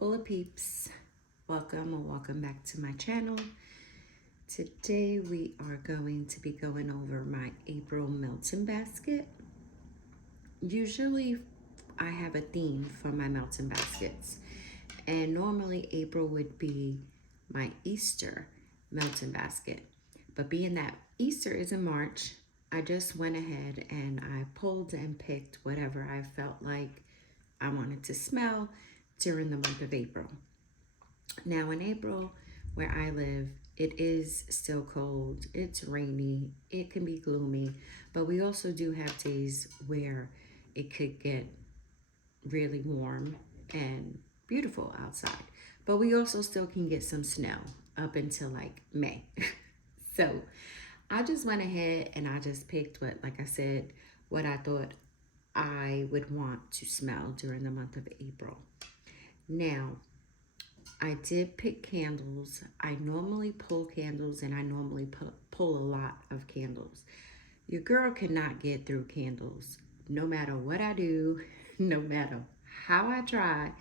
Hola peeps, welcome or welcome back to my channel. Today we are going to be going over my April melting basket. Usually I have a theme for my melting baskets, and normally April would be my Easter melting basket. But being that Easter is in March, I just went ahead and I pulled and picked whatever I felt like I wanted to smell during the month of April. Now, in April, where I live, it is still cold, it's rainy, it can be gloomy, but we also do have days where it could get really warm and beautiful outside. But we also still can get some snow up until like May. So I just went ahead and I just picked what, like I said, what I thought I would want to smell during the month of April. Now, I did pick candles. I normally pull candles and I normally pull a lot of candles. Your girl cannot get through candles. No matter what I do, no matter how I try,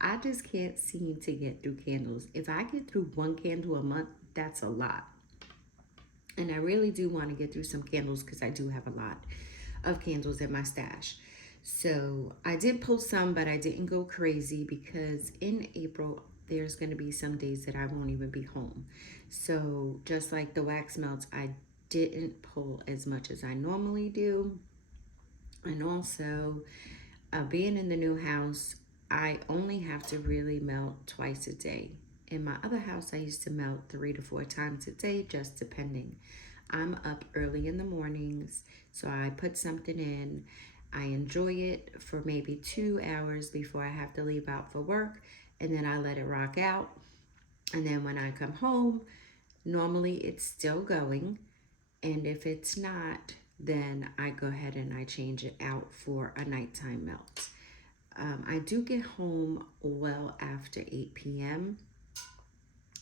I just can't seem to get through candles. If I get through one candle a month, that's a lot. And I really do want to get through some candles because I do have a lot of candles in my stash. So I did pull some, but I didn't go crazy because in April, there's going to be some days that I won't even be home. So just like the wax melts, I didn't pull as much as I normally do. And also, being in the new house, I only have to really melt twice a day. In my other house, I used to melt 3 to 4 times a day, just depending. I'm up early in the mornings, so I put something in. I enjoy it for maybe 2 hours before I have to leave out for work, and then I let it rock out. And then when I come home, normally it's still going. And if it's not, then I go ahead and I change it out for a nighttime melt. I do get home well after 8 p.m.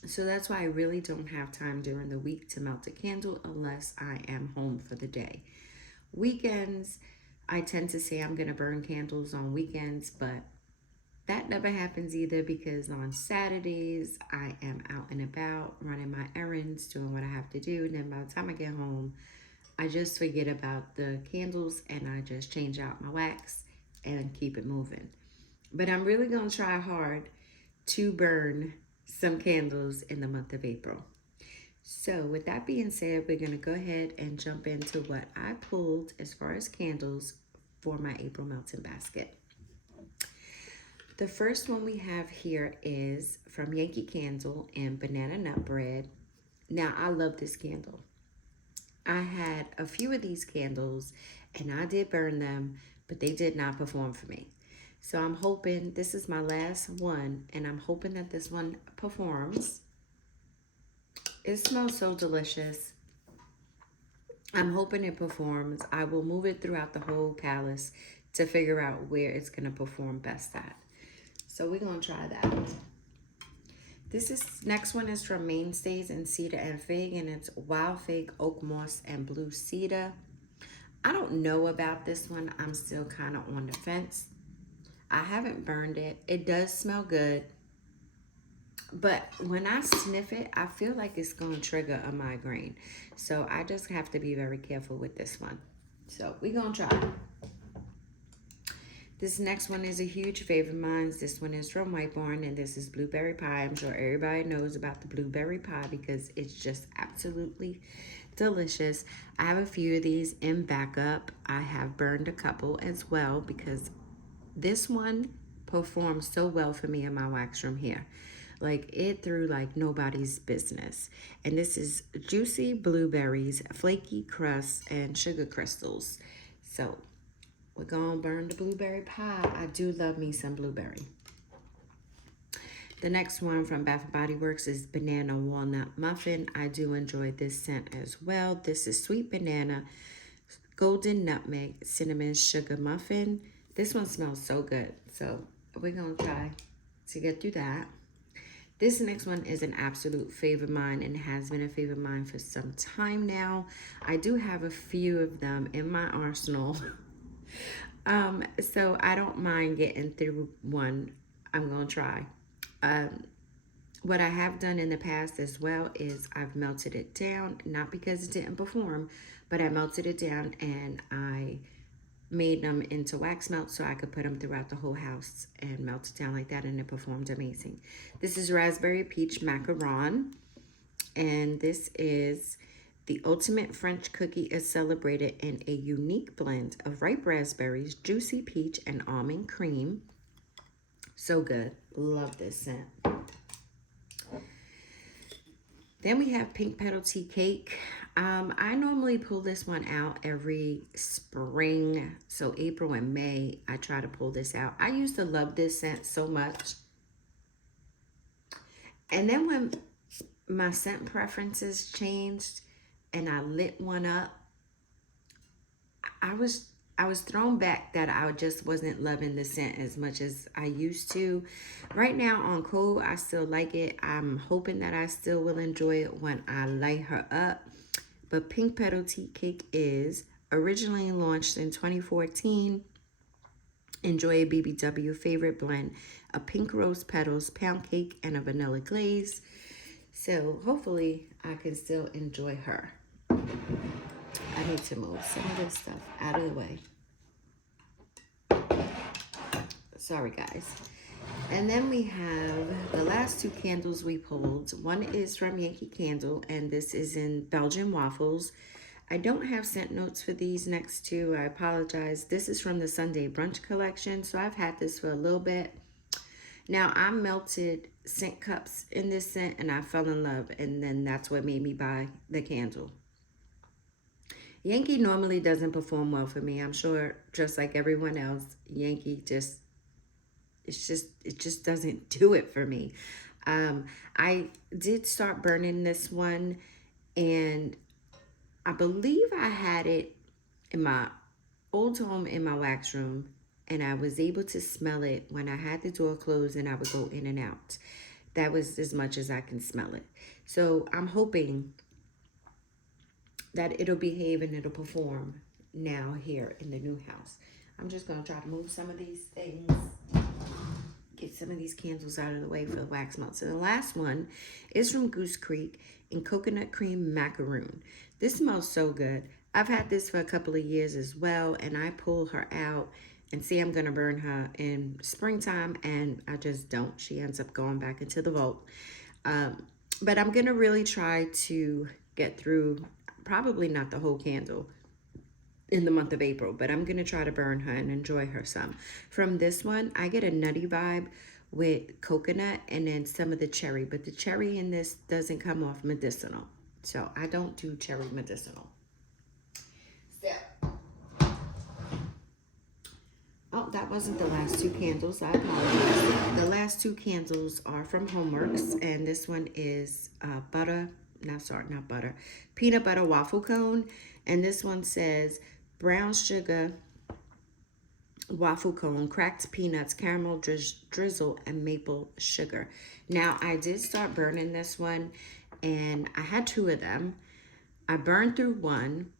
So that's why I really don't have time during the week to melt a candle unless I am home for the day. Weekends, I tend to say I'm going to burn candles on weekends, but that never happens either because on Saturdays, I am out and about running my errands, doing what I have to do. And then by the time I get home, I just forget about the candles and I just change out my wax and keep it moving. But I'm really going to try hard to burn some candles in the month of April. So with that being said, we're going to go ahead and jump into what I pulled as far as candles for my April melting basket. The first one we have here is from Yankee Candle and Banana Nut Bread. Now, I love this candle. I had a few of these candles and I did burn them, but they did not perform for me. So I'm hoping this is my last one and I'm hoping that this one performs. It smells so delicious. I'm hoping it performs. I will move it throughout the whole palace to figure out where it's going to perform best at. So we're going to try that. Next one is from Mainstays in Cedar and Fig, and it's Wild Fig, Oak Moss, and Blue Cedar. I don't know about this one. I'm still kind of on the fence. I haven't burned it. It does smell good. But when I sniff it, I feel like it's going to trigger a migraine. So I just have to be very careful with this one. So we're going to try it. This next one is a huge favorite of mine. This one is from White Barn, and this is Blueberry Pie. I'm sure everybody knows about the Blueberry Pie because it's just absolutely delicious. I have a few of these in backup. I have burned a couple as well because this one performed so well for me in my wax room here. Like it threw like nobody's business. And this is juicy blueberries, flaky crust, and sugar crystals. So we're gonna burn the blueberry pie. I do love me some blueberry. The next one from Bath & Body Works is Banana Walnut Muffin. I do enjoy this scent as well. This is Sweet Banana, Golden Nutmeg, Cinnamon Sugar Muffin. This one smells so good. So we're gonna try to get through that. This next one is an absolute favorite of mine and has been a favorite of mine for some time now. I do have a few of them in my arsenal. So I don't mind getting through one. I'm gonna try. What I have done in the past as well is I've melted it down, not because it didn't perform, but I melted it down and I made them into wax melt so I could put them throughout the whole house and melt it down like that, and it performed amazing. This is Raspberry Peach Macaron, and this is the ultimate French cookie is celebrated in a unique blend of ripe raspberries, juicy peach, and almond cream. So good. Love this scent. Then we have Pink Petal Tea Cake. I normally pull this one out every spring. So April and May, I try to pull this out. I used to love this scent so much. And then when my scent preferences changed and I lit one up, I was thrown back that I just wasn't loving the scent as much as I used to. Right now on cold, I still like it. I'm hoping that I still will enjoy it when I light her up. But Pink Petal Tea Cake is originally launched in 2014. Enjoy a BBW favorite blend of pink rose petals, pound cake, and a vanilla glaze. So hopefully I can still enjoy her. I need to move some of this stuff out of the way. Sorry, guys. And then we have the last two candles we pulled. One is from Yankee Candle, and this is in Belgian waffles. I don't have scent notes for these next two. I apologize. This is from the Sunday Brunch collection, so I've had this for a little bit. Now, I melted scent cups in this scent, and I fell in love, and then that's what made me buy the candle. Yankee normally doesn't perform well for me. I'm sure, just like everyone else, Yankee it just doesn't do it for me. I did start burning this one, and I believe I had it in my old home in my wax room, and I was able to smell it when I had the door closed and I would go in and out. That was as much as I can smell it. So I'm hoping that it'll behave and it'll perform now here in the new house. I'm just going to try to move some of these things, get some of these candles out of the way for the wax melt. So the last one is from Goose Creek in Coconut Cream Macaroon. This smells so good. I've had this for a couple of years as well, and I pull her out and see I'm going to burn her in springtime, and I just don't. She ends up going back into the vault. But I'm going to really try to get through probably not the whole candle in the month of April, but I'm going to try to burn her and enjoy her some. From this one, I get a nutty vibe with coconut and then some of the cherry, but the cherry in this doesn't come off medicinal. So I don't do cherry medicinal. Oh, that wasn't the last two candles. I apologize. The last two candles are from Homeworks, and this one is peanut butter waffle cone, and this one says brown sugar waffle cone, cracked peanuts, caramel drizzle, and maple sugar. Now, I did start burning this one, and I had two of them. I burned through one,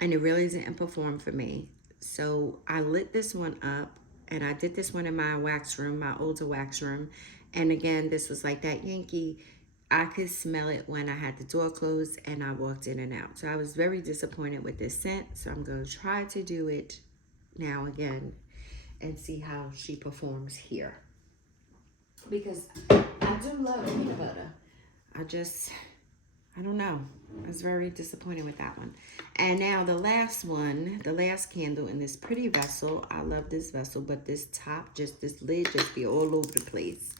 and it really didn't perform for me. So I lit this one up, and I did this one in my wax room, my older wax room. And again, this was like that Yankee. I could smell it when I had the door closed and I walked in and out. So I was very disappointed with this scent. So I'm going to try to do it now again and see how she performs here. Because I do love peanut butter. I don't know. I was very disappointed with that one. And now the last one, the last candle in this pretty vessel. I love this vessel, but this top, this lid just be all over the place.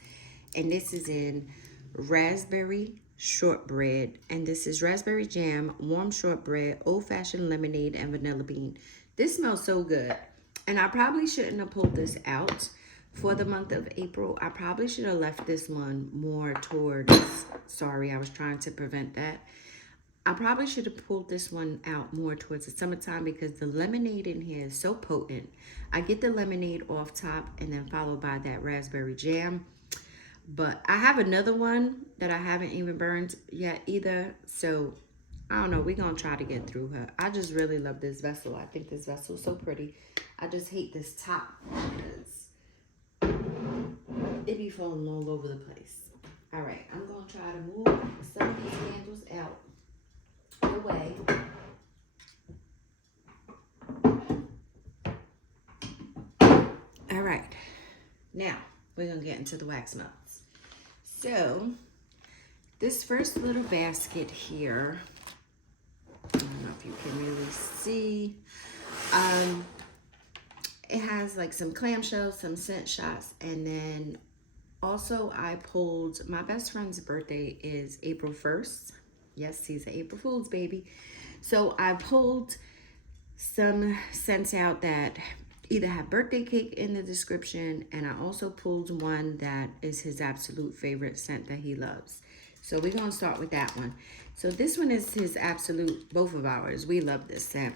And this is in raspberry shortbread, and this is raspberry jam, warm shortbread, old-fashioned lemonade, and vanilla bean. This smells so good, and I probably shouldn't have pulled this out for the month of April. I probably should have left this one more towards, sorry, I was trying to prevent that. I probably should have pulled this one out more towards the summertime because the lemonade in here is so potent. I get the lemonade off top and then followed by that raspberry jam. But I have another one that I haven't even burned yet either. So, I don't know. We're going to try to get through her. I just really love this vessel. I think this vessel is so pretty. I just hate this top. It be falling all over the place. All right, I'm gonna try to move some of these candles out the way. All right, now we're gonna get into the wax melts. So this first little basket here, I don't know if you can really see. It has like some clamshells, some scent shots, and then also I pulled, my best friend's birthday is April 1st. Yes, he's an April Fool's baby. So I pulled some scents out that either have birthday cake in the description, and I also pulled one that is his absolute favorite scent that he loves. So we're gonna start with that one. So this one is his absolute, both of ours. We love this scent.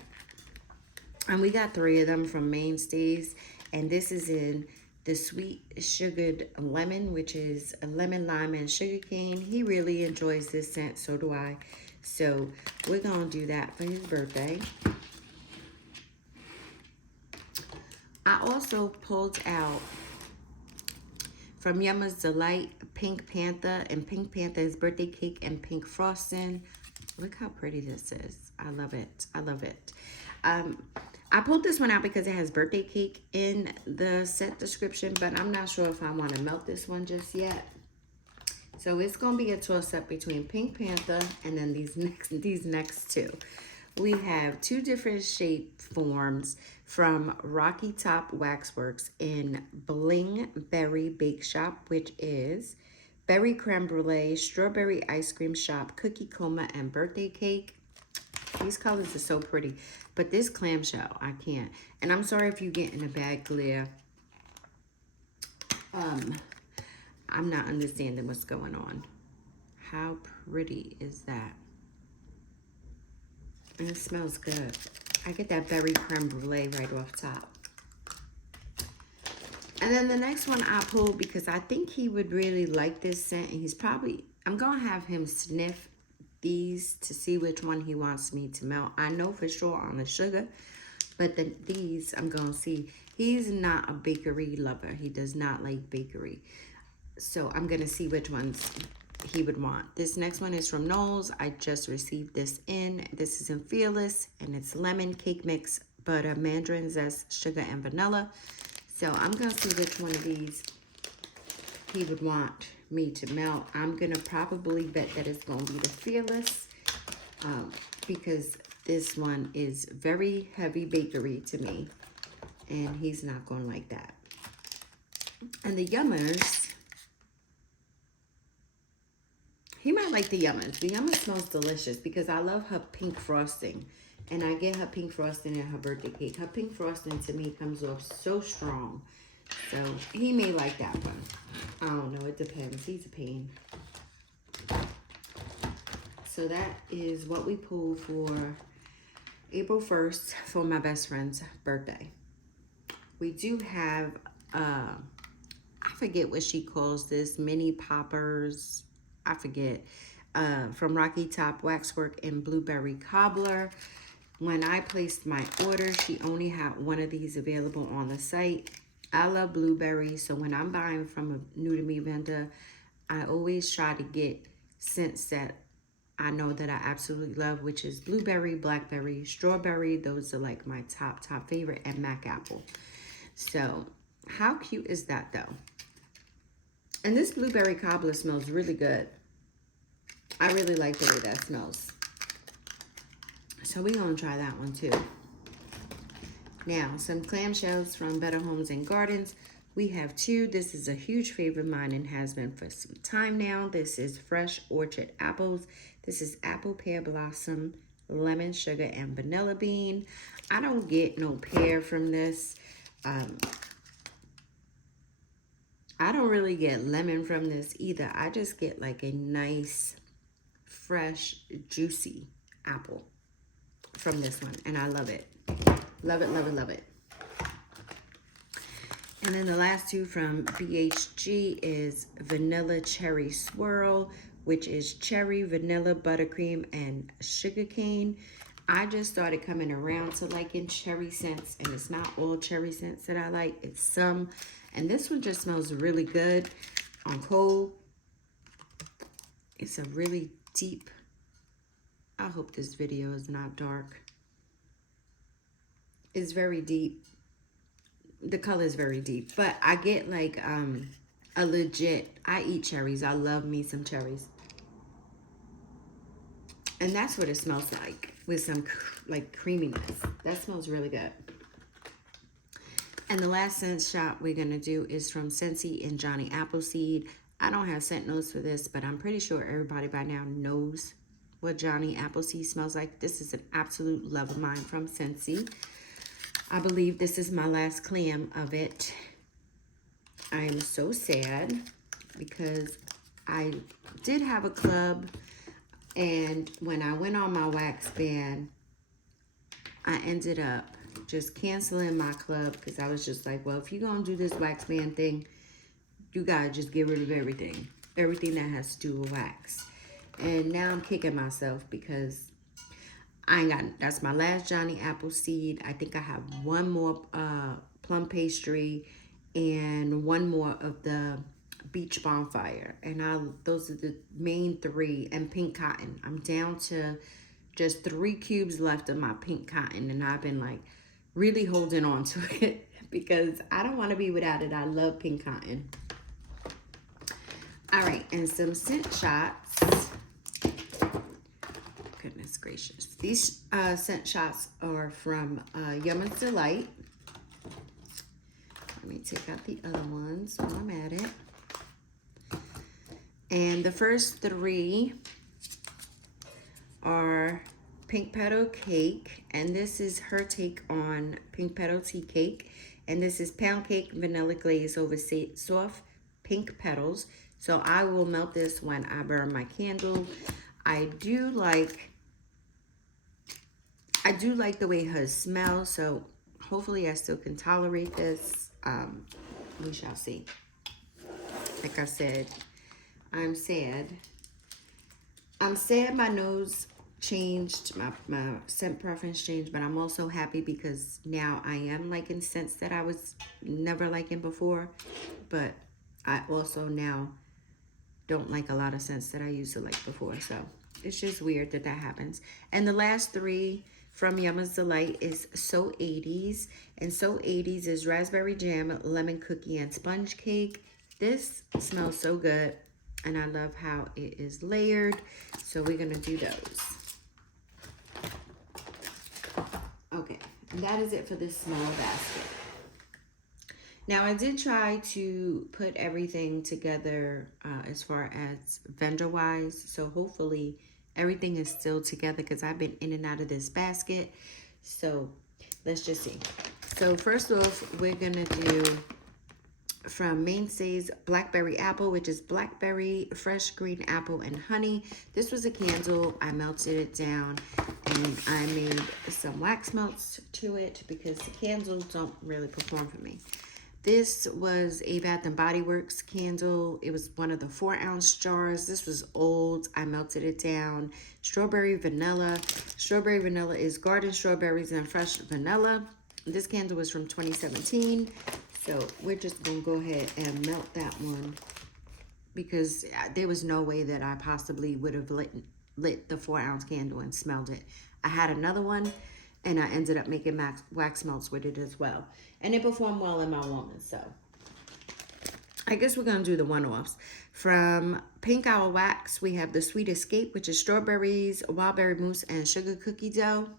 And we got 3 of them from Mainstays. And this is in the sweet sugared lemon, which is a lemon, lime, and sugar cane. He really enjoys this scent, so do I. So we're gonna do that for his birthday. I also pulled out from Yumma's Delight, Pink Panther, and Pink Panther's birthday cake and pink frosting. Look how pretty this is. I love it. I love it. I pulled this one out because it has birthday cake in the set description, but I'm not sure if I want to melt this one just yet. So it's going to be a toss-up between Pink Panther and then these next two. We have 2 different shape forms from Rocky Top Waxworks in Bling Berry Bake Shop, which is Berry Creme Brulee, Strawberry Ice Cream Shop, Cookie Coma, and Birthday Cake. These colors are so pretty, but this clamshell, I can't. And I'm sorry if you get in a bad glare. I'm not understanding what's going on. How pretty is that? And it smells good. I get that berry creme brulee right off top. And then the next one I pulled because I think he would really like this scent, and he's probably, I'm gonna have him sniff these to see which one he wants me to melt. I know for sure on the sugar, but these I'm gonna see. He's not a bakery lover. He does not like bakery. So I'm gonna see which ones he would want. This next one is from Knowles. I just received this in. This is in Fearless, and it's lemon, cake mix, butter, mandarin zest, sugar, and vanilla. So I'm gonna see which one of these he would want me to melt. I'm gonna probably bet that it's gonna be the Fearless because this one is very heavy bakery to me, and he's not gonna like that. And the Yummers, he might like the Yummers. The Yummers smells delicious because I love her pink frosting, and I get her pink frosting in her birthday cake. Her pink frosting to me comes off so strong. So he may like that one. I don't know, it depends. He's a pain. So that is what we pulled for April 1st for my best friend's birthday. We do have, I forget what she calls this, mini poppers. I forget. From Rocky Top Waxwork and Blueberry Cobbler. When I placed my order, she only had one of these available on the site. I love blueberry, so when I'm buying from a new to me vendor, I always try to get scents that I know that I absolutely love, which is blueberry, blackberry, strawberry. Those are like my top favorite, and mac apple. So how cute is that though? And this blueberry cobbler smells really good. I really like the way that smells. So we're gonna try that one too. Now, some clamshells from Better Homes and Gardens. We have 2. This is a huge favorite of mine and has been for some time now. This is Fresh Orchard Apples. This is Apple Pear Blossom, Lemon Sugar, and Vanilla Bean. I don't get no pear from this. I don't really get lemon from this either. I just get like a nice, fresh, juicy apple from this one, and I love it. Love it, love it, love it. And then the last 2 from BHG is Vanilla Cherry Swirl, which is cherry, vanilla, buttercream, and sugarcane. I just started coming around to liking cherry scents, and it's not all cherry scents that I like. It's some, And this one just smells really good on cold. It's a really deep, I hope this video is not dark. It's very deep. The color is very deep, but I get like a legit, I eat cherries. I love me some cherries. And that's what it smells like, with some like creaminess. That smells really good. And the last scent shot we're gonna do is from Scentsy and Johnny Appleseed. I don't have scent notes for this, but I'm pretty sure everybody by now knows what Johnny Appleseed smells like. This is an absolute love of mine from Scentsy. I believe this is my last clam of it. I am so sad because I did have a club, and when I went on my wax ban, I ended up just canceling my club because I was just like, well, if you're going to do this wax ban thing, you got to just get rid of everything. Everything that has to do with wax. And now I'm kicking myself because I ain't got, that's my last Johnny Appleseed. I think I have one more plum pastry and one more of the Beach Bonfire. And those are the main three. And pink cotton. I'm down to just 3 cubes left of my pink cotton. And I've been like really holding on to it because I don't want to be without it. I love pink cotton. All right, and some scent shots. Goodness gracious. These scent shots are from Yumma's Delight. Let me take out the other ones while I'm at it. And the first 3 are Pink Petal Cake. And this is her take on Pink Petal Tea Cake. And this is pound cake, vanilla glaze over soft pink petals. So I will melt this when I burn my candle. I do like the way hers smells, so hopefully I still can tolerate this. We shall see. Like I said, I'm sad. I'm sad my nose changed, my scent preference changed, but I'm also happy because now I am liking scents that I was never liking before. But I also now don't like a lot of scents that I used to like before. So it's just weird that that happens. And the last 3 from Yumma's Delight is So 80s. And So 80s is raspberry jam, lemon cookie, and sponge cake. This smells so good. And I love how it is layered. So we're going to do those. Okay. And that is it for this small basket. Now, I did try to put everything together as far as vendor-wise. So hopefully everything is still together because I've been in and out of this basket. So let's just see. So first off, we're going to do from Mainstays Blackberry Apple, which is blackberry, fresh green apple, and honey. This was a candle. I melted it down and I made some wax melts to it because the candles don't really perform for me. This was a Bath & Body Works candle. It was one of the 4-ounce jars. This was old. I melted it down. Strawberry vanilla. Strawberry vanilla is garden strawberries and fresh vanilla. This candle was from 2017. So we're just going to go ahead and melt that one because there was no way that I possibly would have lit the 4-ounce candle and smelled it. I had another one and I ended up making wax melts with it as well. And it performed well in my woman, so I guess we're going to do the one-offs. From Pink Owl Wax, we have the Sweet Escape, which is strawberries, wild berry mousse, and sugar cookie dough.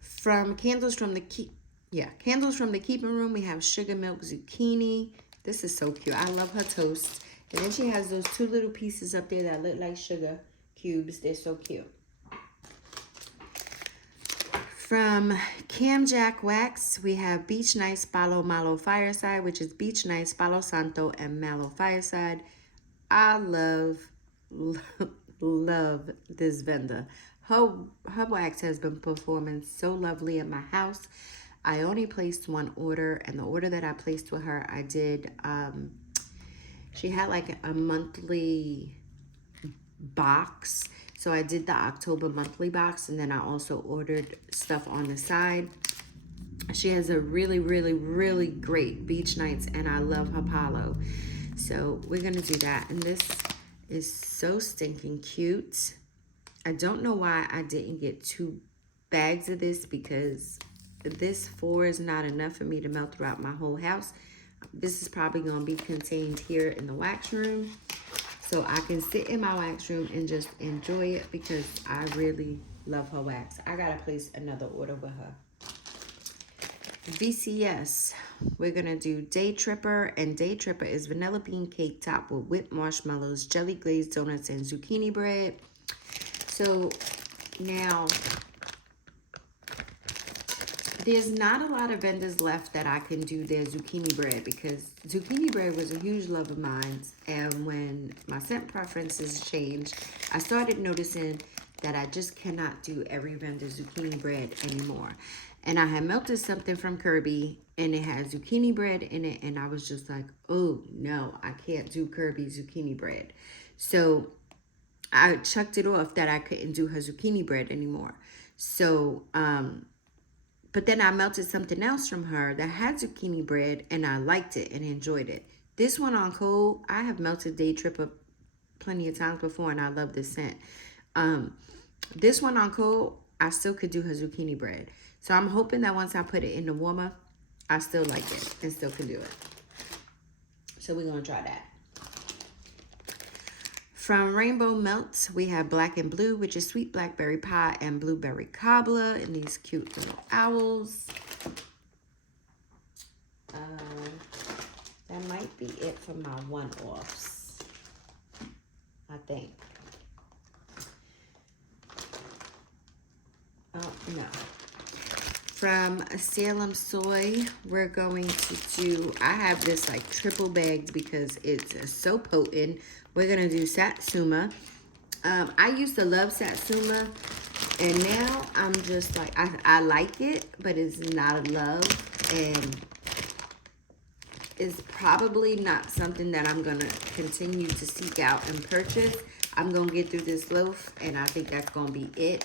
From Candles from the Keeping Room, we have Sugar Milk Zucchini. This is so cute. I love her toast. And then she has those 2 little pieces up there that look like sugar cubes. They're so cute. From Cam Jack Wax, we have Beach Nice Palo Malo Fireside, which is Beach Nice, Palo Santo, and Malo Fireside. I love this vendor. Her wax has been performing so lovely in my house. I only placed 1 order, and the order that I placed with her, I did, she had like a monthly box. So I did the October monthly box, and then I also ordered stuff on the side. She has a really, really, really great beach nights, and I love her palo. So we're going to do that. And this is so stinking cute. I don't know why I didn't get 2 bags of this, because this 4 is not enough for me to melt throughout my whole house. This is probably going to be contained here in the wax room, so I can sit in my wax room and just enjoy it, because I really love her wax. I got to place another order with her. VCS, we're going to do Day Tripper, and Day Tripper is vanilla bean cake topped with whipped marshmallows, jelly glazed donuts, and zucchini bread. So now, there's not a lot of vendors left that I can do their zucchini bread, because zucchini bread was a huge love of mine. And when my scent preferences changed, I started noticing that I just cannot do every vendor's zucchini bread anymore. And I had melted something from Kirby, and it had zucchini bread in it, and I was just like, oh no, I can't do Kirby zucchini bread. So I chucked it off that I couldn't do her zucchini bread anymore. So, but then I melted something else from her that had zucchini bread, and I liked it and enjoyed it. This one on cold, I have melted Day Tripper plenty of times before, and I love this scent. This one on cold, I still could do her zucchini bread. So I'm hoping that once I put it in the warmer, I still like it and still can do it. So we're going to try that. From Rainbow Melts, we have Black and Blue, which is sweet blackberry pie and blueberry cobbler, and these cute little owls. That might be it for my one-offs, I think. Oh, no. From Salem Soy, we're going to do, I have this like triple bagged because it's so potent. We're going to do Satsuma. I used to love Satsuma, and now I'm just like, I like it, but it's not a love, and it's probably not something that I'm going to continue to seek out and purchase. I'm going to get through this loaf, and I think that's going to be it.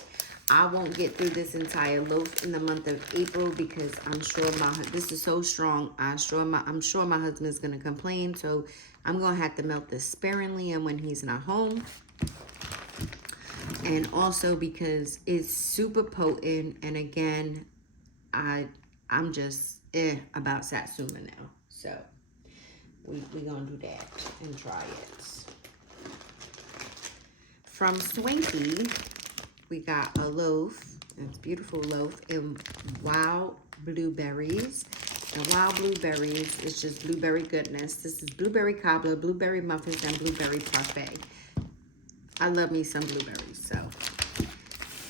I won't get through this entire loaf in the month of April, because I'm sure this is so strong. I'm sure my husband's going to complain. So I'm going to have to melt this sparingly and when he's not home. And also because it's super potent. And again, I'm just about Satsuma now. So we're going to do that and try it. From Swanky, we got a loaf, it's a beautiful loaf, in wild blueberries. And wild blueberries is just blueberry goodness. This is blueberry cobbler, blueberry muffins, and blueberry parfait. I love me some blueberries, so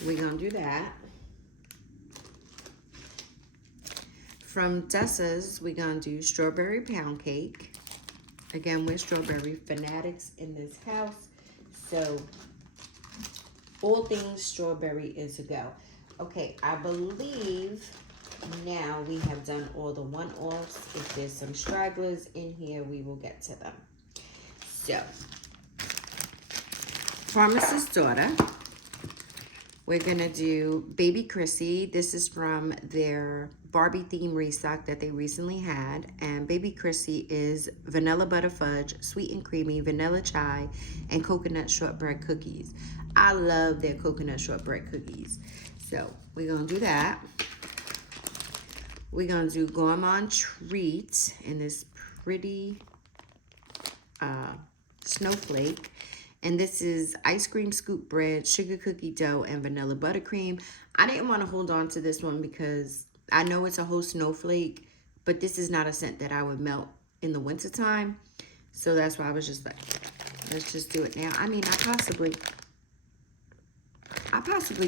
we're going to do that. From Dessa's, we're going to do strawberry pound cake. Again, we're strawberry fanatics in this house, so all things strawberry is a go. Okay, I believe now we have done all the one-offs. If there's some stragglers in here, we will get to them. So, Pharmacist's Daughter. We're going to do Baby Chrissy. This is from their Barbie theme restock that they recently had. And Baby Chrissy is vanilla butter fudge, sweet and creamy, vanilla chai, and coconut shortbread cookies. I love their coconut shortbread cookies. So we're going to do that. We're going to do Gourmand Treat in this pretty snowflake. And this is ice cream scoop bread, sugar cookie dough, and vanilla buttercream. I didn't want to hold on to this one because I know it's a whole snowflake, but this is not a scent that I would melt in the wintertime. So that's why I was just like, let's just do it now. I mean, I possibly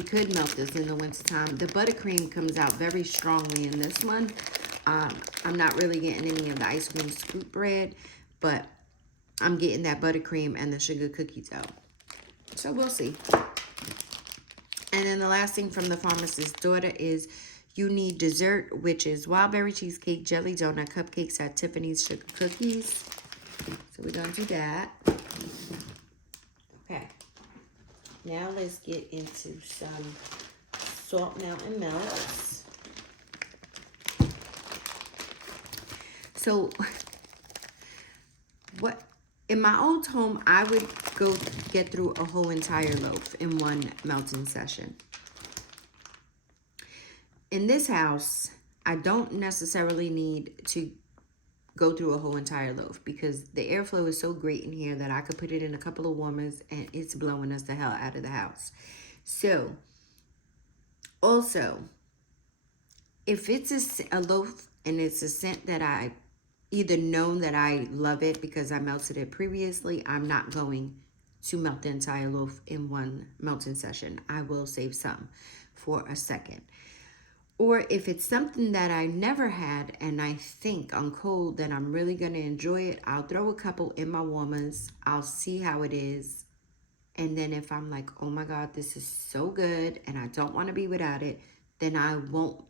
could melt this in the wintertime. The buttercream comes out very strongly in this one. I'm not really getting any of the ice cream scoop bread, but I'm getting that buttercream and the sugar cookie dough. So we'll see. And then the last thing from the Pharmacist's Daughter is You Need Dessert, which is wild berry cheesecake, jelly donut, cupcakes at Tiffany's, sugar cookies. So we're going to do that. Okay. Now let's get into some Salt Mountain Melts. So what in my old home, I would go get through a whole entire loaf in one melting session. In this house, I don't necessarily need to go through a whole entire loaf because the airflow is so great in here that I could put it in a couple of warmers and it's blowing us the hell out of the house. So, also, if it's a loaf and it's a scent that I either know that I love it because I melted it previously, I'm not going to melt the entire loaf in one melting session. I will save some for a second. Or if it's something that I never had and I think on cold that I'm really going to enjoy it, I'll throw a couple in my warmers. I'll see how it is. And then if I'm like, oh my God, this is so good and I don't want to be without it, then I won't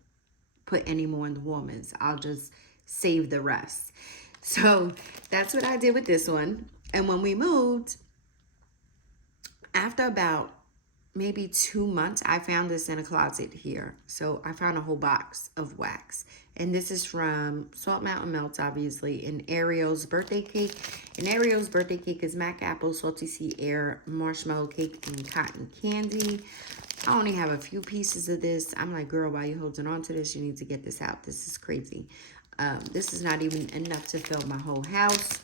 put any more in the warmers. I'll just save the rest. So that's what I did with this one. And when we moved, after about maybe 2 months, I found this in a closet here. So I found a whole box of wax. And this is from Salt Mountain Melts, obviously, and Ariel's birthday cake. And Ariel's birthday cake is mac apple, salty sea air, marshmallow cake, and cotton candy. I only have a few pieces of this. I'm like, girl, why are you holding on to this? You need to get this out. This is crazy. This is not even enough to fill my whole house.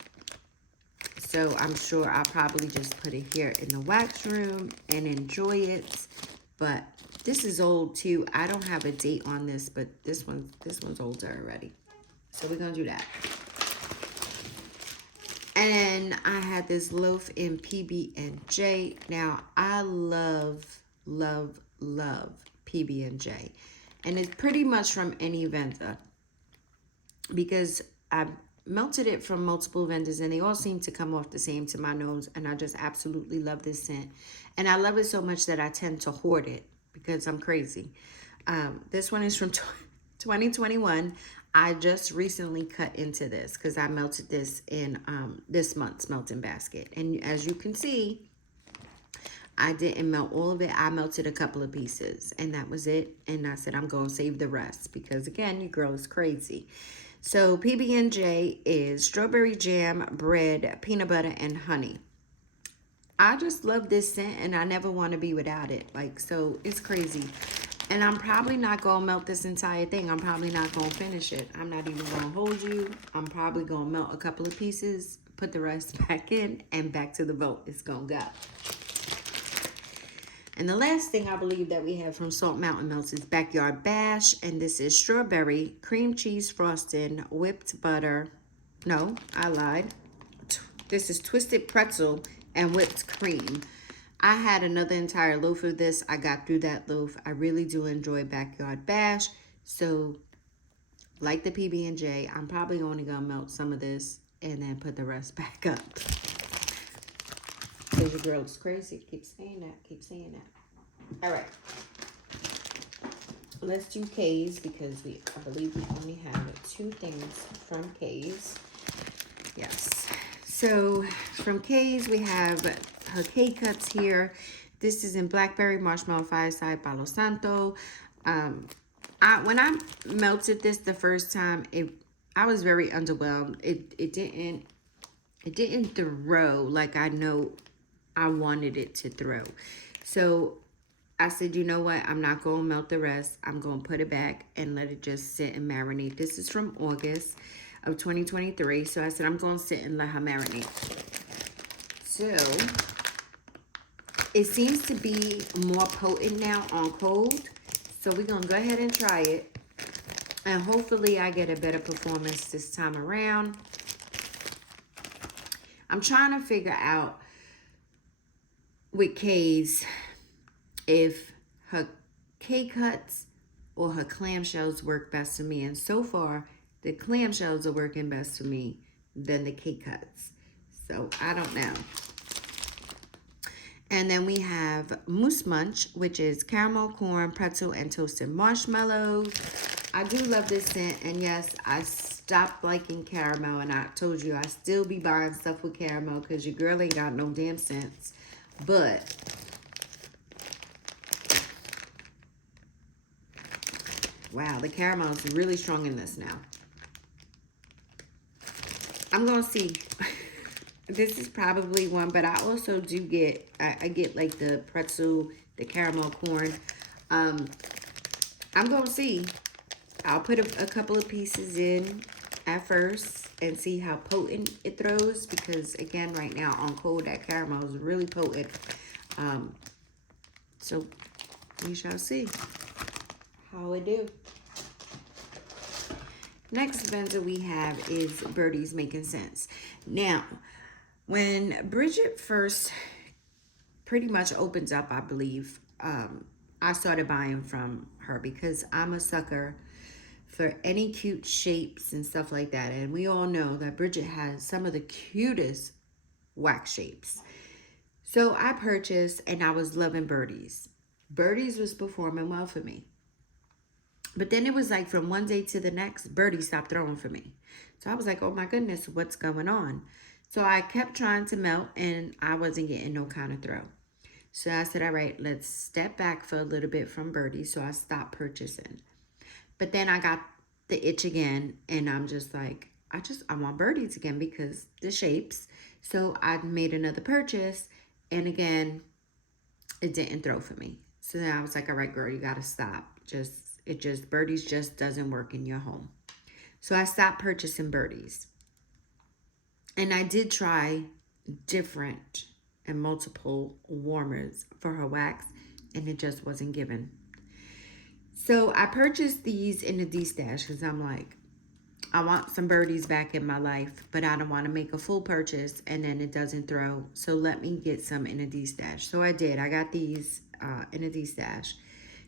So I'm sure I'll probably just put it here in the wax room and enjoy it. But this is old too. I don't have a date on this, but this one's older already. So we're gonna do that. And I had this loaf in PB&J. Now I love PB&J. And it's pretty much from any vendor because I've melted it from multiple vendors and they all seem to come off the same to my nose, and I just absolutely love this scent. And I love it so much that I tend to hoard it because I'm crazy. This one is from 2021. I just recently cut into this because I melted this in this month's melting basket. And as you can see, I didn't melt all of it. I melted a couple of pieces and that was it. And I said, I'm going to save the rest because again, your girl is crazy. So PB&J is strawberry jam, bread, peanut butter, and honey. I just love this scent and I never want to be without it. Like, so it's crazy. And I'm probably not going to melt this entire thing. I'm probably not going to finish it. I'm not even going to hold you. I'm probably going to melt a couple of pieces, put the rest back in, and back to the boat it's going to go. And the last thing I believe that we have from Salt Mountain Melts is Backyard Bash. And this is strawberry, cream cheese frosting, whipped butter. No, I lied. This is twisted pretzel and whipped cream. I had another entire loaf of this. I got through that loaf. I really do enjoy Backyard Bash. So, like the PB&J, I'm probably only going to melt some of this and then put the rest back up. Because your girl is crazy. Keep saying that. Keep saying that. All right. Let's do K's because I believe we only have 2 things from K's. Yes. So from K's, we have her K-Cuts here. This is in Blackberry Marshmallow Fireside Palo Santo. When I melted this the first time, I was very underwhelmed. It didn't throw like I know I wanted it to throw. So I said, you know what? I'm not going to melt the rest. I'm going to put it back and let it just sit and marinate. This is from August of 2023. So I said, I'm going to sit and let her marinate. So it seems to be more potent now on cold. So we're going to go ahead and try it. And hopefully I get a better performance this time around. I'm trying to figure out with K's if her K-Cuts or her clamshells work best for me. And so far, the clamshells are working best for me than the K-Cuts. So I don't know. And then we have Moose Munch, which is caramel, corn, pretzel, and toasted marshmallows. I do love this scent. And yes, I stopped liking caramel. And I told you I still be buying stuff with caramel because your girl ain't got no damn sense. But Wow, the caramel is really strong in this now. I'm going to see. This is probably one, but I also do get, I get like the pretzel, the caramel corn. I'm going to see. I'll put a couple of pieces in at first and see how potent it throws, because again, right now on cold, that caramel is really potent. So we shall see how it do. Next vendor we have is Birdie's Making Sense. Now, when Bridget first pretty much opens up, I believe, I started buying from her because I'm a sucker for any cute shapes and stuff like that. And we all know that Bridget has some of the cutest wax shapes. So I purchased, and I was loving Birdie's. Birdie's was performing well for me. But then it was like from one day to the next, Birdie stopped throwing for me. So I was like, oh my goodness, what's going on? So I kept trying to melt, and I wasn't getting no kind of throw. So I said, all right, let's step back for a little bit from Birdie. So I stopped purchasing. But then I got the itch again, and I'm just like, I want Birdie's again because the shapes. So I made another purchase, and again, it didn't throw for me. So then I was like, all right, girl, you got to stop. Birdie's just doesn't work in your home. So I stopped purchasing Birdie's. And I did try different and multiple warmers for her wax, and it just wasn't given. So I purchased these in the D-Stash because I'm like, I want some Birdie's back in my life, but I don't want to make a full purchase and then it doesn't throw. So let me get some in a D-Stash. So I did. I got these in a D-Stash.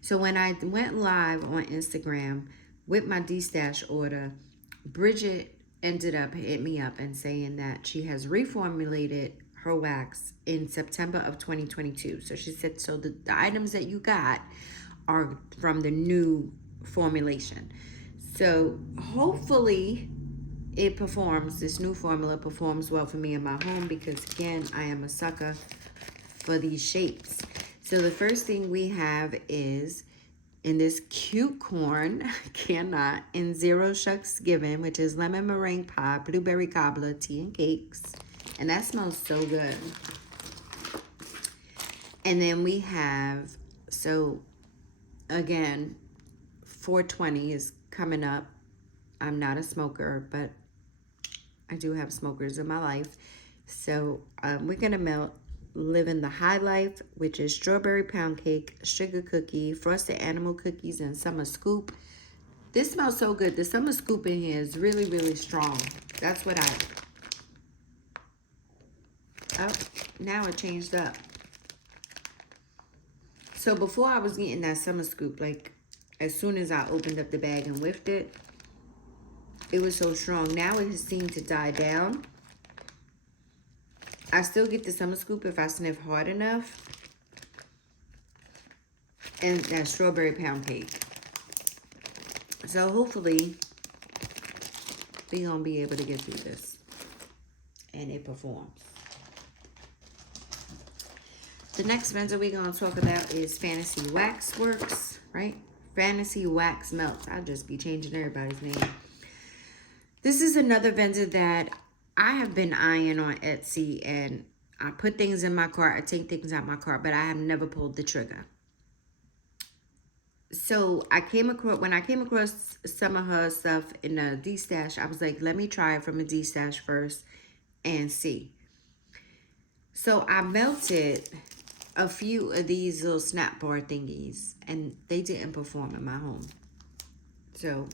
So when I went live on Instagram with my D-Stash order, Bridget ended up hitting me up and saying that she has reformulated her wax in September of 2022. So she said, so the items that you got are from the new formulation. So hopefully it performs, this new formula performs well for me in my home, because again, I am a sucker for these shapes. So the first thing we have is in this cute corn, cannot, in Zero Shucks Given, which is lemon meringue pie, blueberry cobbler, tea and cakes. And that smells so good. And then we have, so again, 420 is coming up. I'm not a smoker, but I do have smokers in my life. So we're going to melt Living the High Life, which is strawberry pound cake, sugar cookie, frosted animal cookies, and summer scoop. This smells so good. The summer scoop in here is really, really strong. That's what oh, now it changed up. So before I was getting that summer scoop, like as soon as I opened up the bag and whiffed it, it was so strong. Now it has seemed to die down. I still get the summer scoop if I sniff hard enough. And that strawberry pound cake. So hopefully we're going to be able to get through this. And it performs. The next vendor we're going to talk about is Fantasy Wax Works, right? Fantasy Wax Melts. I'll just be changing everybody's name. This is another vendor that I have been eyeing on Etsy, and I put things in my cart. I take things out my cart, but I have never pulled the trigger. So when I came across some of her stuff in a D-Stash, I was like, let me try it from a D-Stash first and see. So I melted a few of these little snap bar thingies, and they didn't perform in my home. So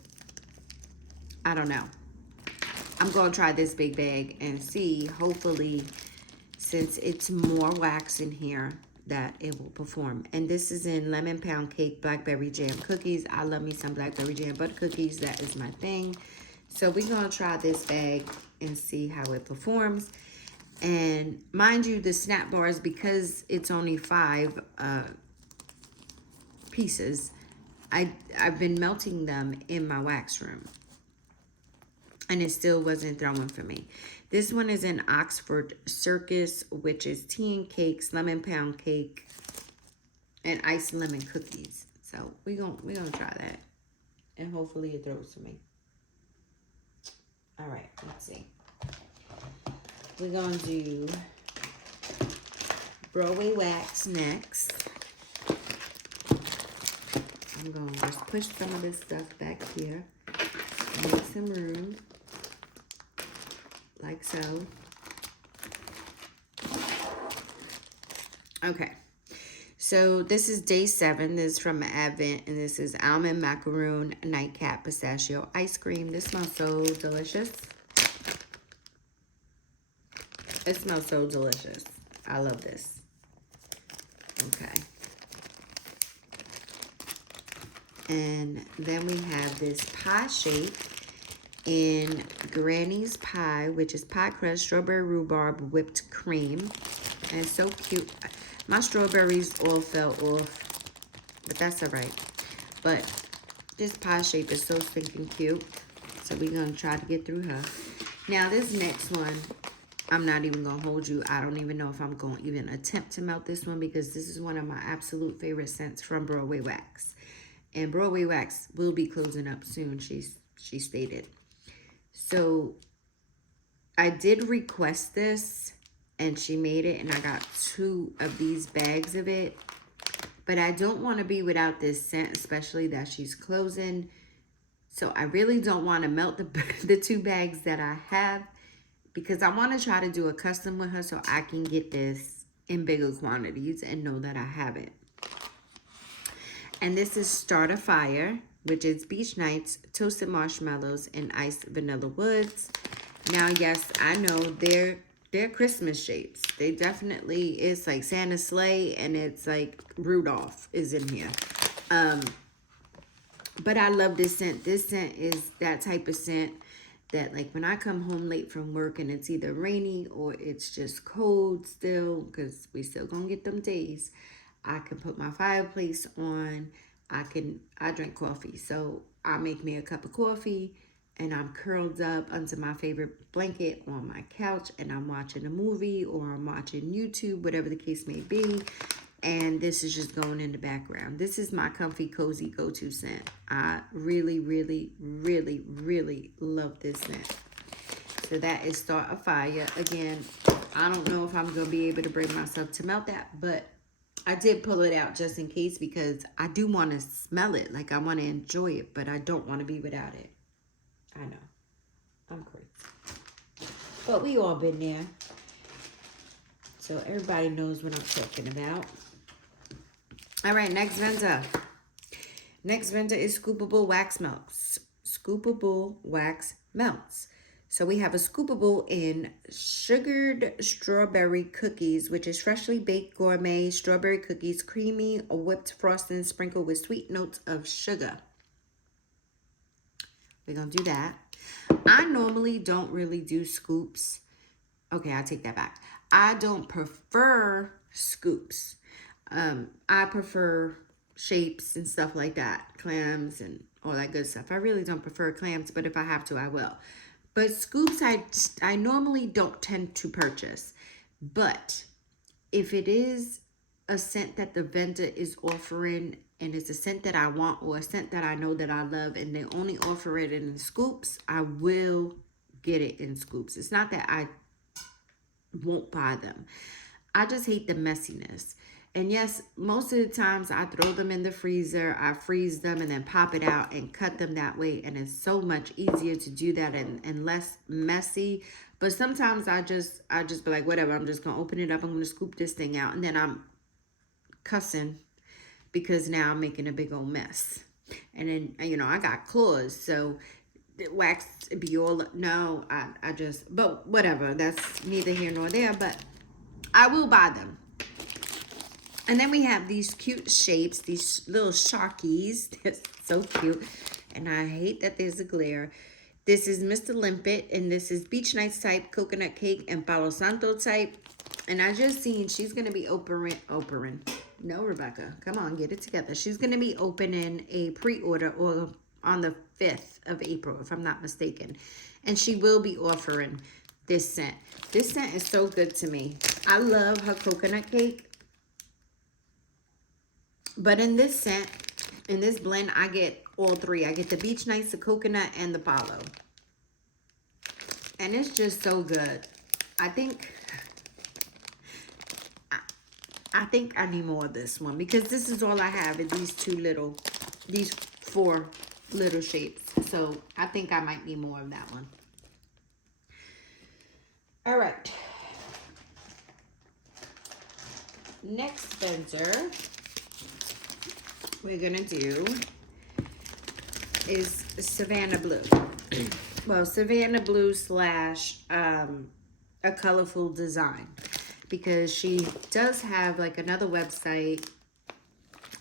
I don't know. I'm going to try this big bag and see, hopefully, since it's more wax in here, that it will perform. And this is in lemon pound cake, blackberry jam cookies. I love me some blackberry jam butter cookies. That is my thing. So we're going to try this bag and see how it performs. And mind you, the snap bars, because it's only 5 pieces, I've been melting them in my wax room. And it still wasn't throwing for me. This one is in Oxford Circus, which is tea and cakes, lemon pound cake, and iced lemon cookies. So we're gonna try that. and hopefully it throws to me. All right, let's see. We're going to do Broadway Wax next. I'm going to just push some of this stuff back here. Make some room. Like so. Okay. So this is day 7. This is from Advent. And this is almond macaroon nightcap pistachio ice cream. This smells so delicious. It smells so delicious. I love this. Okay. And then we have this pie shape in Granny's Pie, which is pie crust, strawberry rhubarb, whipped cream. And it's so cute. My strawberries all fell off, but that's all right. But this pie shape is so stinking cute. So we're going to try to get through her. Now, this next one, I'm not even going to hold you. I don't even know if I'm going to even attempt to melt this one because this is one of my absolute favorite scents from Broadway Wax. And Broadway Wax will be closing up soon, she stated. So I did request this and she made it and I got 2 of these bags of it. But I don't want to be without this scent, especially that she's closing. So I really don't want to melt the 2 bags that I have because I want to try to do a custom with her so I can get this in bigger quantities and know that I have it. And this is Start a Fire, which is Beach Nights, Toasted Marshmallows, and Iced Vanilla Woods. Now, yes, I know they're Christmas shapes. They definitely, it's like Santa's sleigh and it's like Rudolph is in here. But I love this scent. This scent is that type of scent that like when I come home late from work and it's either rainy or it's just cold still, because we still gonna get them days, I can put my fireplace on. I drink coffee. So I make me a cup of coffee and I'm curled up under my favorite blanket on my couch and I'm watching a movie or I'm watching YouTube, whatever the case may be. And this is just going in the background. This is my comfy, cozy go-to scent. I really, really, really, really love this scent. So that is Start a Fire. Again, I don't know if I'm going to be able to bring myself to melt that, but I did pull it out just in case because I do want to smell it. Like I want to enjoy it, but I don't want to be without it. I know. I'm crazy. But we all been there. So everybody knows what I'm talking about. All right, next vendor. Next vendor is Scoopable Wax Melts. Scoopable Wax Melts. So we have a Scoopable in Sugared Strawberry Cookies, which is freshly baked gourmet strawberry cookies, creamy whipped frosting sprinkled with sweet notes of sugar. We're going to do that. I normally don't really do scoops. Okay, I take that back. I don't prefer scoops. I prefer shapes and stuff like that. Clams and all that good stuff. I really don't prefer clams, but if I have to, I will. But scoops, I normally don't tend to purchase. But if it is a scent that the vendor is offering and it's a scent that I want or a scent that I know that I love and they only offer it in scoops, I will get it in scoops. It's not that I won't buy them. I just hate the messiness. And yes, most of the times I throw them in the freezer, I freeze them and then pop it out and cut them that way. And it's so much easier to do that and less messy. But sometimes I just be like, whatever, I'm just going to open it up. I'm going to scoop this thing out. And then I'm cussing because now I'm making a big old mess. And then, you know, I got claws. So the wax be all, no, I just, but whatever. That's neither here nor there. But I will buy them. And then we have these cute shapes, these little sharkies. They're so cute. And I hate that there's a glare. This is Mr. Limpet, and this is Beach Nights type, Coconut Cake, and Palo Santo type. And I just seen she's going to be opening. No, Rebecca. Come on, get it together. She's going to be opening a pre-order or on the 5th of April, if I'm not mistaken. And she will be offering this scent. This scent is so good to me. I love her coconut cake. But in this scent, in this blend, I get all three. I get the Beach Nights, the Coconut, and the Palo. And it's just so good. I think I need more of this one because this is all I have is these four little shapes. So I think I might need more of that one. All right. Next Spencer we're gonna do is Savannah Blue. Well, Savannah Blue slash a colorful design, because she does have like another website.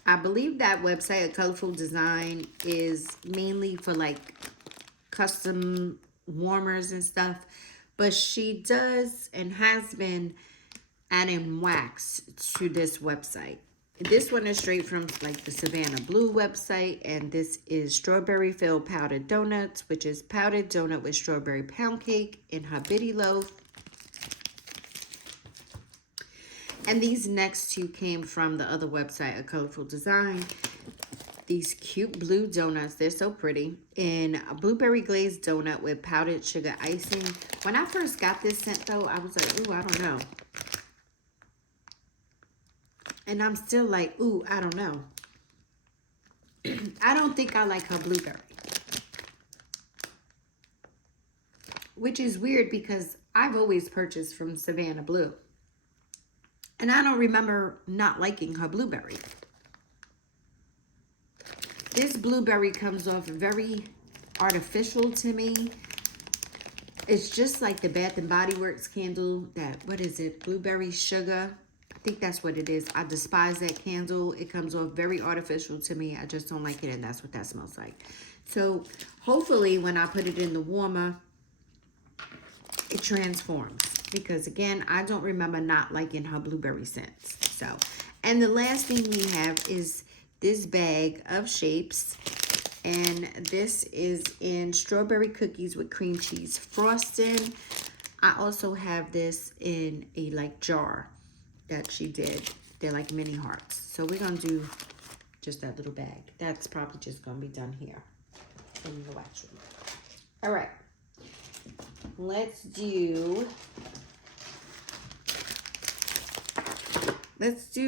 I believe that website, A Colorful Design, is mainly for like custom warmers and stuff. But she does and has been adding wax to this website. This one is straight from like the Savannah Blue website. And this is Strawberry Filled Powdered Donuts, which is powdered donut with strawberry pound cake in her bitty loaf. And these next two came from the other website, A Colorful Design. These cute blue donuts, they're so pretty. In a blueberry glazed donut with powdered sugar icing. When I first got this sent though, I was like, ooh, I don't know. And I'm still like, ooh, I don't know. I don't think I like her blueberry. Which is weird because I've always purchased from Savannah Blue. And I don't remember not liking her blueberry. This blueberry comes off very artificial to me. It's just like the Bath and Body Works candle that, what is it? Blueberry sugar. I think that's what it is. I despise that candle. It comes off very artificial to me. I just don't like it, and that's what that smells like. So hopefully when I put it in the warmer, it transforms. Because again, I don't remember not liking her blueberry scents. So, and the last thing we have is this bag of shapes. And this is in strawberry cookies with cream cheese frosting. I also have this in a like jar that she did. They're like mini hearts. So we're gonna do just that little bag. That's probably just gonna be done here in the wax room. All right. Let's do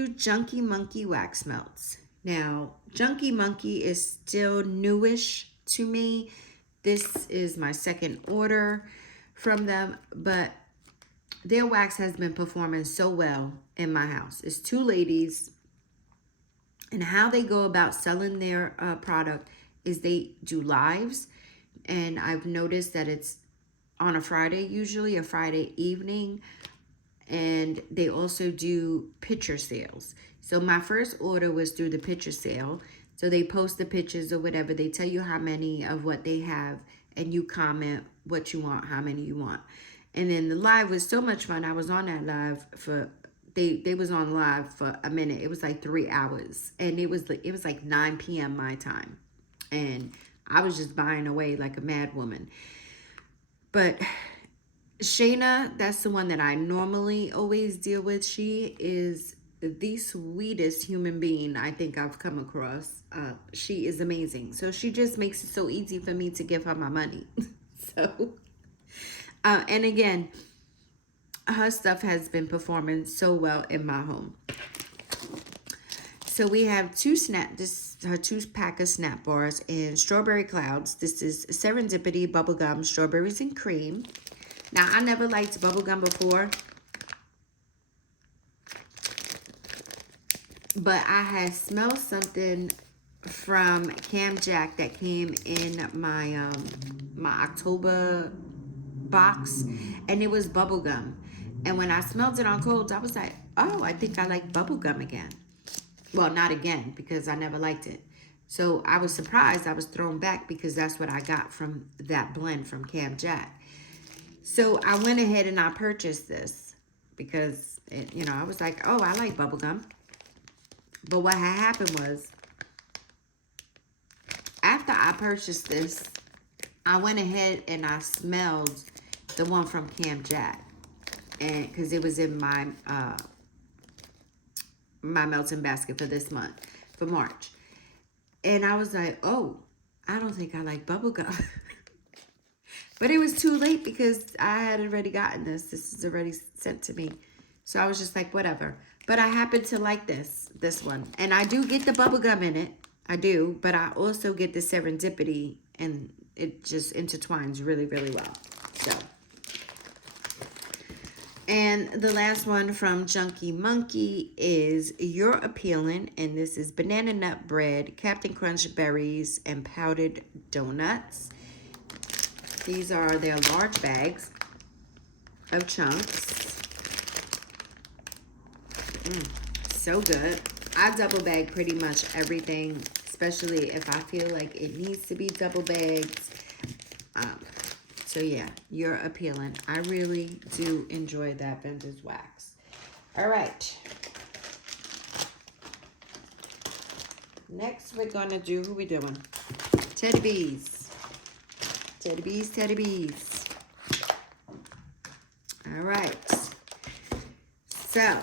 Junkie Monkey wax melts. Now, Junkie Monkey is still newish to me. This is my second order from them, but their wax has been performing so well in my house. It's two ladies, and how they go about selling their product is they do lives, and I've noticed that it's on a Friday, usually a Friday evening, and they also do picture sales. So my first order was through the picture sale. So they post the pictures or whatever. They tell you how many of what they have, and you comment what you want, how many you want. And then the live was so much fun. I was on that live for, they was on live for a minute. It was like 3 hours, and it was like 9 p.m. my time. And I was just buying away like a mad woman. But Shayna, that's the one that I normally always deal with. She is the sweetest human being I think I've come across. She is amazing. So she just makes it so easy for me to give her my money. So, and again, her stuff has been performing so well in my home. So we have her 2-pack of Snap Bars in Strawberry Clouds. This is Serendipity Bubblegum Strawberries and Cream. Now, I never liked bubblegum before, but I had smelled something from Cam Jack that came in my my October box, and it was bubblegum. And when I smelled it on Cold, I was like, oh, I think I like bubblegum again. Well, not again, because I never liked it. So I was surprised. I was thrown back because that's what I got from that blend from Cam Jack. So I went ahead and I purchased this because, I was like, oh, I like bubblegum. But what had happened was, after I purchased this, I went ahead and I smelled the one from Cam Jack. And because it was in my my melting basket for this month, for March. And I was like, oh, I don't think I like bubble gum. But it was too late because I had already gotten this. This is already sent to me. So I was just like, whatever. But I happen to like this one. And I do get the bubble gum in it. I do. But I also get the serendipity. And it just intertwines really, really well. So. And the last one from Junkie Monkey is You're Appealing. And this is banana nut bread, Captain Crunch berries, and powdered donuts. These are their large bags of chunks. So good. I double bag pretty much everything, especially if I feel like it needs to be double bagged. So yeah, You're Appealing. I really do enjoy that Vengeance wax. All right. Next, we're going to do, who we doing? Teddy Bees. Teddy Bees, Teddy Bees. All right. So,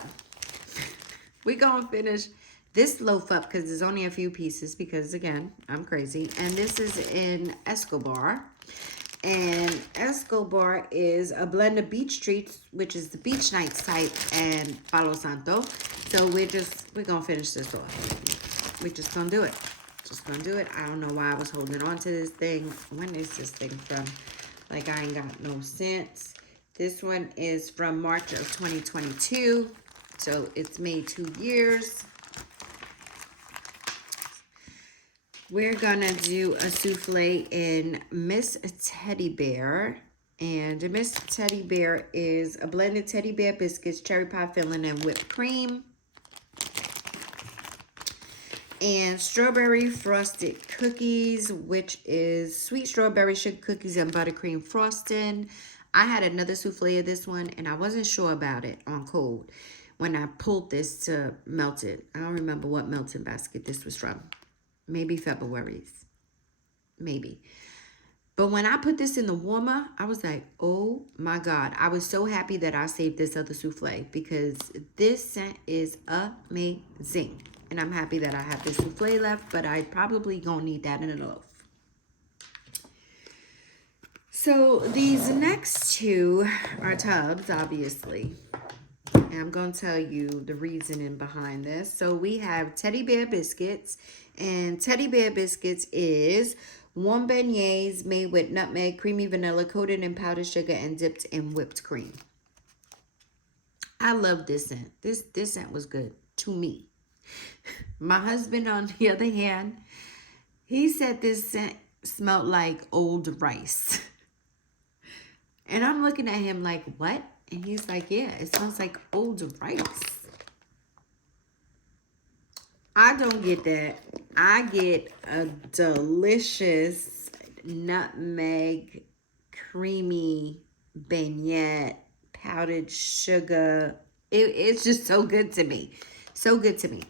we're going to finish this loaf up because there's only a few pieces because, again, I'm crazy. And this is in Escobar. And Escobar is a blend of beach treats, which is the beach nights type, and Palo Santo. So we're going to finish this off. We're just going to do it. Just going to do it. I don't know why I was holding on to this thing. When is this thing from? Like, I ain't got no sense. This one is from March of 2022. So it's made 2 years. We're gonna do a souffle in Miss Teddy Bear. And Miss Teddy Bear is a blended teddy bear biscuits, cherry pie filling, and whipped cream. And strawberry frosted cookies, which is sweet strawberry sugar cookies and buttercream frosting. I had another souffle of this one, and I wasn't sure about it on cold when I pulled this to melt it. I don't remember what melting basket this was from. Maybe February's. Maybe. But when I put this in the warmer, I was like, oh my God. I was so happy that I saved this other souffle because this scent is amazing. And I'm happy that I have this souffle left, but I probably gonna need that in a loaf. So these next two are tubs, obviously. And I'm going to tell you the reasoning behind this. So we have Teddy Bear Biscuits. And Teddy Bear Biscuits is warm beignets made with nutmeg, creamy vanilla, coated in powdered sugar, and dipped in whipped cream. I love this scent. This scent was good to me. My husband, on the other hand, he said this scent smelled like old rice. And I'm looking at him like, what? And he's like, yeah, it smells like old rice. I don't get that. I get a delicious nutmeg, creamy beignet, powdered sugar. It's just so good to me. So good to me.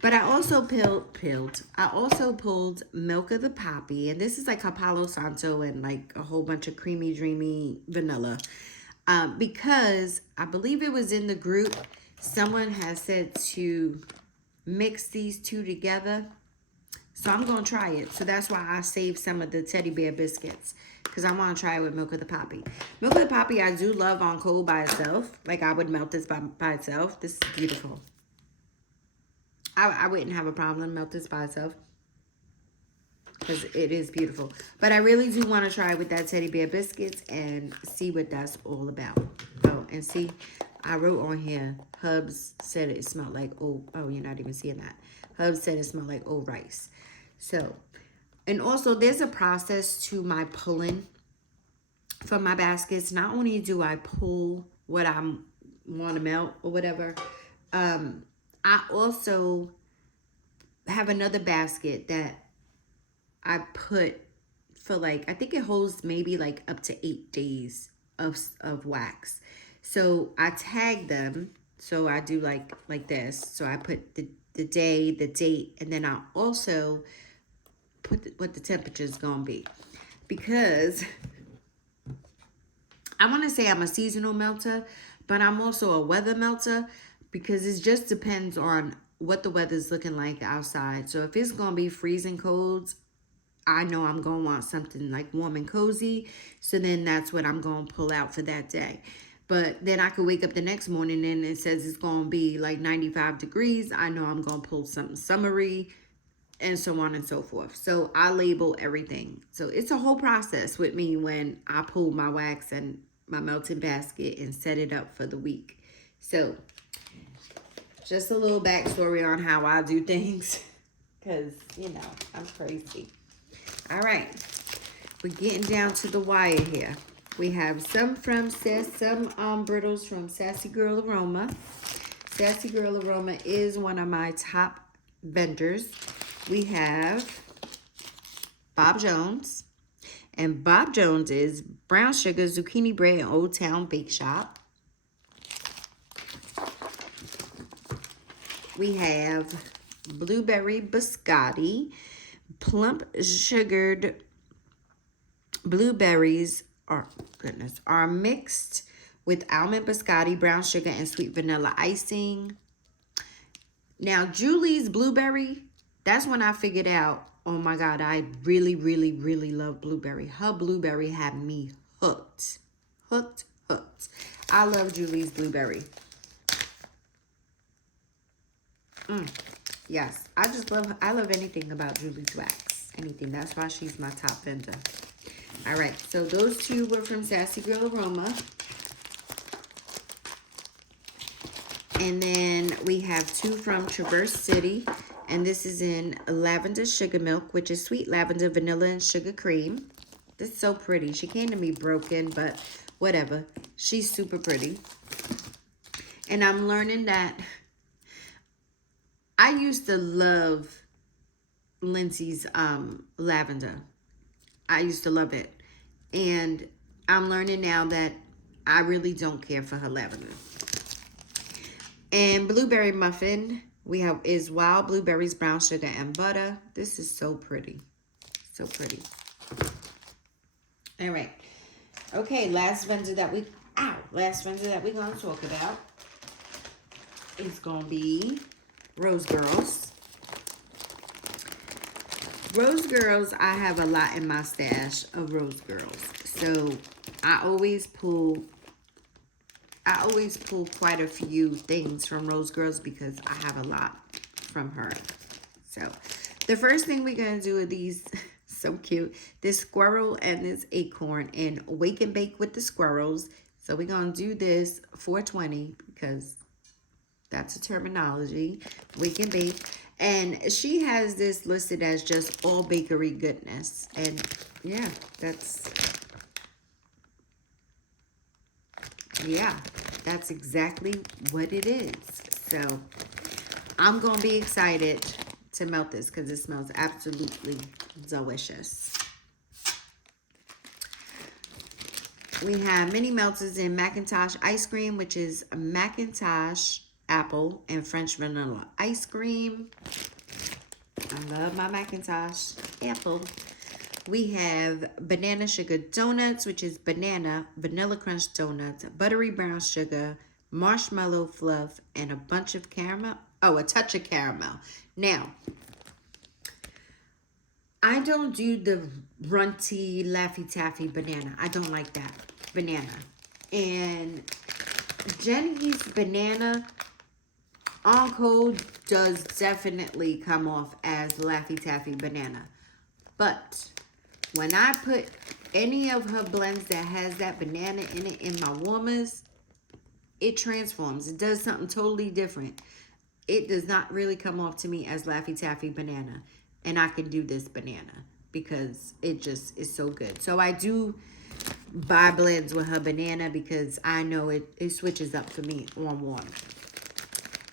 But I also pulled Milk of the Poppy. And this is like a Palo Santo and like a whole bunch of creamy, dreamy vanilla. Because I believe it was in the group, someone has said to mix these two together. So I'm going to try it. So that's why I saved some of the Teddy Bear Biscuits. Because I want to try it with Milk of the Poppy. Milk of the Poppy I do love on cold by itself. Like I would melt this by itself. This is beautiful. I wouldn't have a problem melt this by itself. Because it is beautiful. But I really do want to try it with that Teddy Bear Biscuits and see what that's all about. Oh, and see, I wrote on here, Hubs said it smelled like old, oh, you're not even seeing that. Hubs said it smelled like old rice. So, and also there's a process to my pulling for my baskets. Not only do I pull what I want to melt or whatever, I also have another basket that I put for like, I think it holds maybe like up to 8 days of wax. So I tag them. So I do like this. So I put the day, the date, and then I also put what the temperature is going to be. Because I want to say I'm a seasonal melter, but I'm also a weather melter because it just depends on what the weather's looking like outside. So if it's going to be freezing colds, I know I'm going to want something like warm and cozy. So then that's what I'm going to pull out for that day. But then I could wake up the next morning and it says it's going to be like 95 degrees. I know I'm going to pull something summery and so on and so forth. So I label everything. So it's a whole process with me when I pull my wax and my melting basket and set it up for the week. So just a little backstory on how I do things. Because, you know, I'm crazy. All right. We're getting down to the wire here. We have some brittles from Sassy Girl Aroma. Sassy Girl Aroma is one of my top vendors. We have Bob Jones. And Bob Jones is brown sugar, zucchini bread, and Old Town Bake Shop. We have blueberry biscotti. Plump sugared blueberries are mixed with almond biscotti, brown sugar, and sweet vanilla icing. Now, Julie's blueberry, that's when I figured out, oh my God, I really, really, really love blueberry. Her blueberry had me hooked. Hooked. I love Julie's blueberry. Yes, I love anything about Julie's wax. Anything. That's why she's my top vendor. All right, so those two were from Sassy Girl Aroma. And then we have two from Traverse City. And this is in Lavender Sugar Milk, which is sweet lavender, vanilla, and sugar cream. This is so pretty. She came to me broken, but whatever. She's super pretty. And I'm learning that I used to love Lindsay's lavender. I used to love it. And I'm learning now that I really don't care for her lavender. And blueberry muffin is wild blueberries, brown sugar, and butter. This is so pretty. So pretty. All right. Okay, last vendor that we're going to talk about is going to be Rose Girls. Rose Girls, I have a lot in my stash of Rose Girls. So I always pull quite a few things from Rose Girls because I have a lot from her. So the first thing we're going to do are these, so cute, this squirrel and this acorn in Wake and Bake with the Squirrels. So we're going to do this $4.20 because that's a terminology, Wake and Bake. And she has this listed as just all bakery goodness. And yeah, that's exactly what it is. So I'm going to be excited to melt this because it smells absolutely delicious. We have mini melters in Macintosh ice cream, which is Macintosh apple and French vanilla ice cream. I love my Macintosh apple. We have banana sugar donuts, which is banana, vanilla crunch donuts, buttery brown sugar, marshmallow fluff, and a bunch of caramel. Oh, a touch of caramel. Now, I don't do the runty, Laffy Taffy banana. I don't like that banana. And Jenny's banana on code does definitely come off as Laffy Taffy banana. But when I put any of her blends that has that banana in it in my warmers, it transforms. It does something totally different. It does not really come off to me as Laffy Taffy banana. And I can do this banana because it just is so good. So I do buy blends with her banana because I know it switches up for me on warm.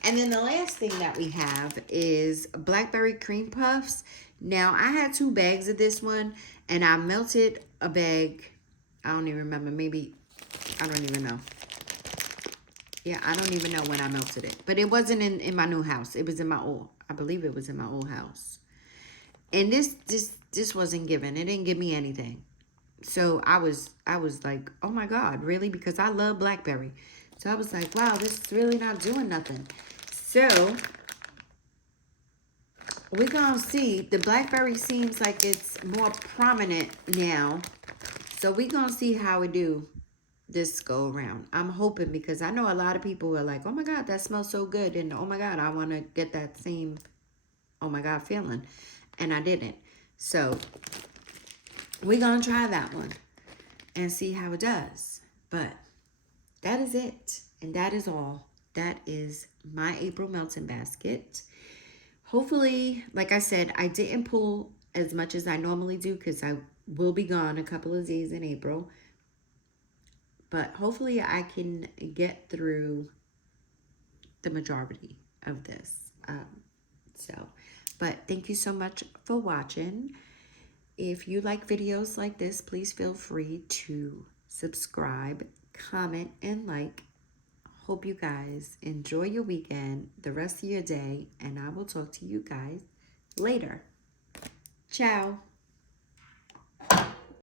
And then the last thing that we have is Blackberry Cream Puffs. Now, I had 2 bags of this one, and I melted a bag. I don't even remember. Maybe, I don't even know. Yeah, I don't even know when I melted it. But it wasn't in my new house. It was in my old, I believe it was in my old house. And this wasn't given. It didn't give me anything. So I was like, oh my God, really? Because I love blackberry. So I was like, wow, this is really not doing nothing. So we're gonna see. The blackberry seems like it's more prominent now. So we're gonna see how we do this go around. I'm hoping, because I know a lot of people are like, oh my God, that smells so good. And oh my God, I want to get that same, oh my God, feeling. And I didn't. So we're going to try that one and see how it does. But that is it. And that is all. That is my April melting basket. Hopefully, like I said, I didn't pull as much as I normally do because I will be gone a couple of days in April. But hopefully I can get through the majority of this. But thank you so much for watching. If you like videos like this, please feel free to subscribe, comment, and like. Hope you guys enjoy your weekend, the rest of your day, and I will talk to you guys later. Ciao.